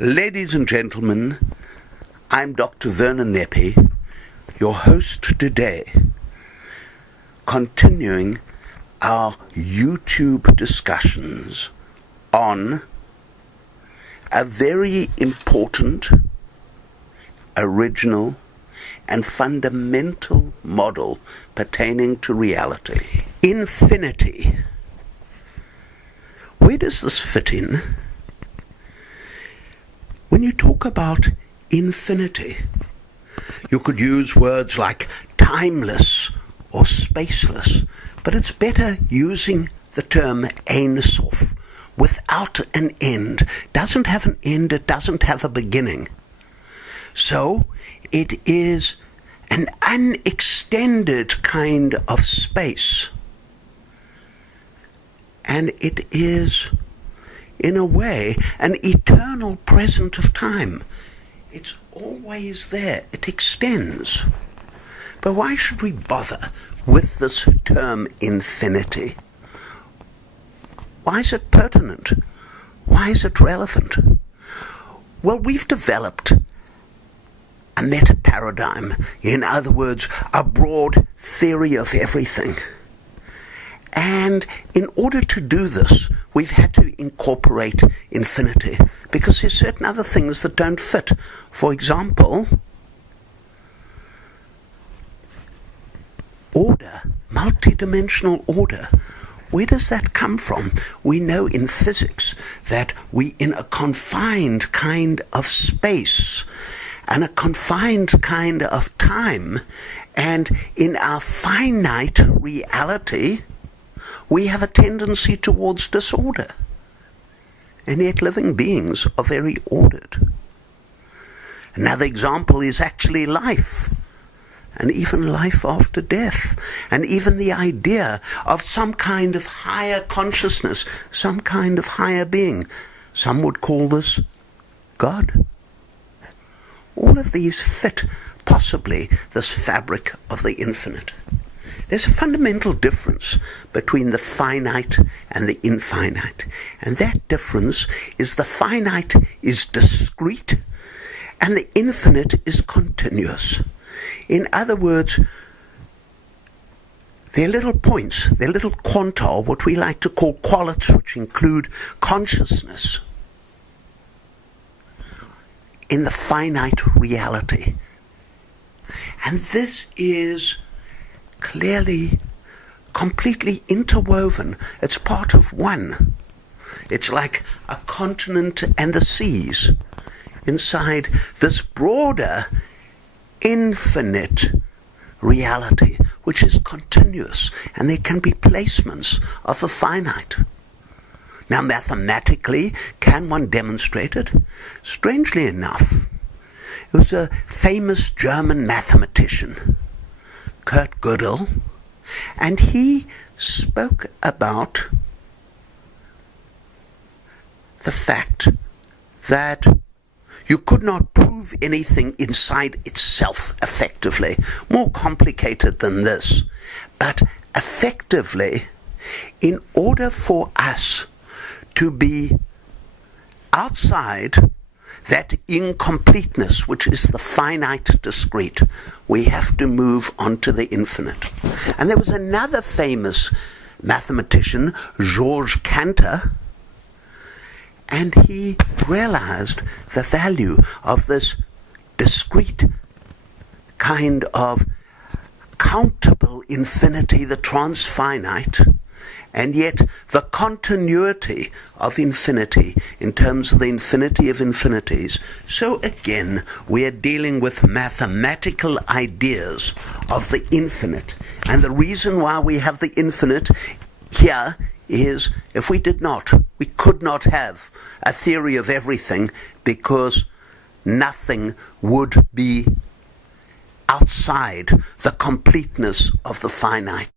Ladies and gentlemen, I'm Dr. Vernon Neppe, your host today, continuing our YouTube discussions on a very important, original, and fundamental model pertaining to reality. Infinity. Where does this fit in? When you talk about infinity, you could use words like timeless or spaceless, but it's better using the term Ein Sof, without an end. Doesn't have an end, it doesn't have a beginning. So it is an unextended kind of space. And it is, in a way, an eternal present of time. It's always there. It extends. But why should we bother with this term infinity? Why is it pertinent? Why is it relevant? Well, we've developed a meta-paradigm, in other words, a broad theory of everything. And in order to do this, we've had to incorporate infinity, because there's certain other things that don't fit. For example, order, multidimensional order. Where does that come from? We know in physics that we're in a confined kind of space and a confined kind of time, and in our finite reality, we have a tendency towards disorder. And yet living beings are very ordered. Another example is actually life. And even life after death. And even the idea of some kind of higher consciousness, some kind of higher being. Some would call this God. All of these fit, possibly, this fabric of the infinite. There's a fundamental difference between the finite and the infinite. And that difference is the finite is discrete and the infinite is continuous. In other words, they're little points, they're little quanta, what we like to call qualities, which include consciousness in the finite reality. And this is clearly, completely interwoven. It's part of one. It's like a continent and the seas inside this broader, infinite reality, which is continuous, and there can be placements of the finite. Now, mathematically, can one demonstrate it? Strangely enough, it was a famous German mathematician, Kurt Gödel, and he spoke about the fact that you could not prove anything inside itself effectively. More complicated than this. But effectively, in order for us to be outside that incompleteness, which is the finite discrete, we have to move on to the infinite. And there was another famous mathematician, Georges Cantor, and he realized the value of this discrete kind of countable infinity, the transfinite, and yet the continuity of infinity in terms of the infinity of infinities. So again, we are dealing with mathematical ideas of the infinite. And the reason why we have the infinite here is, if we did not, we could not have a theory of everything, because nothing would be outside the completeness of the finite.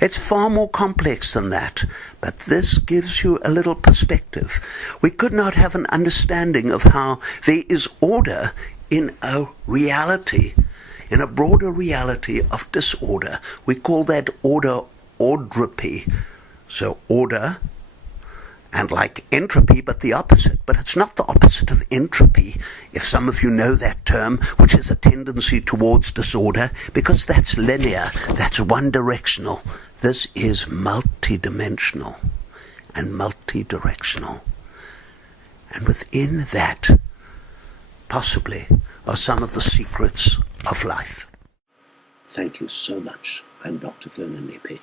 It's far more complex than that, but this gives you a little perspective. We could not have an understanding of how there is order in a reality, in a broader reality of disorder. We call that order ordropy. So order and like entropy, but the opposite. But it's not the opposite of entropy, if some of you know that term, which is a tendency towards disorder, because that's linear, that's one-directional. This is multidimensional and multidirectional. And within that, possibly, are some of the secrets of life. Thank you so much. I'm Dr. Vernon Neppe.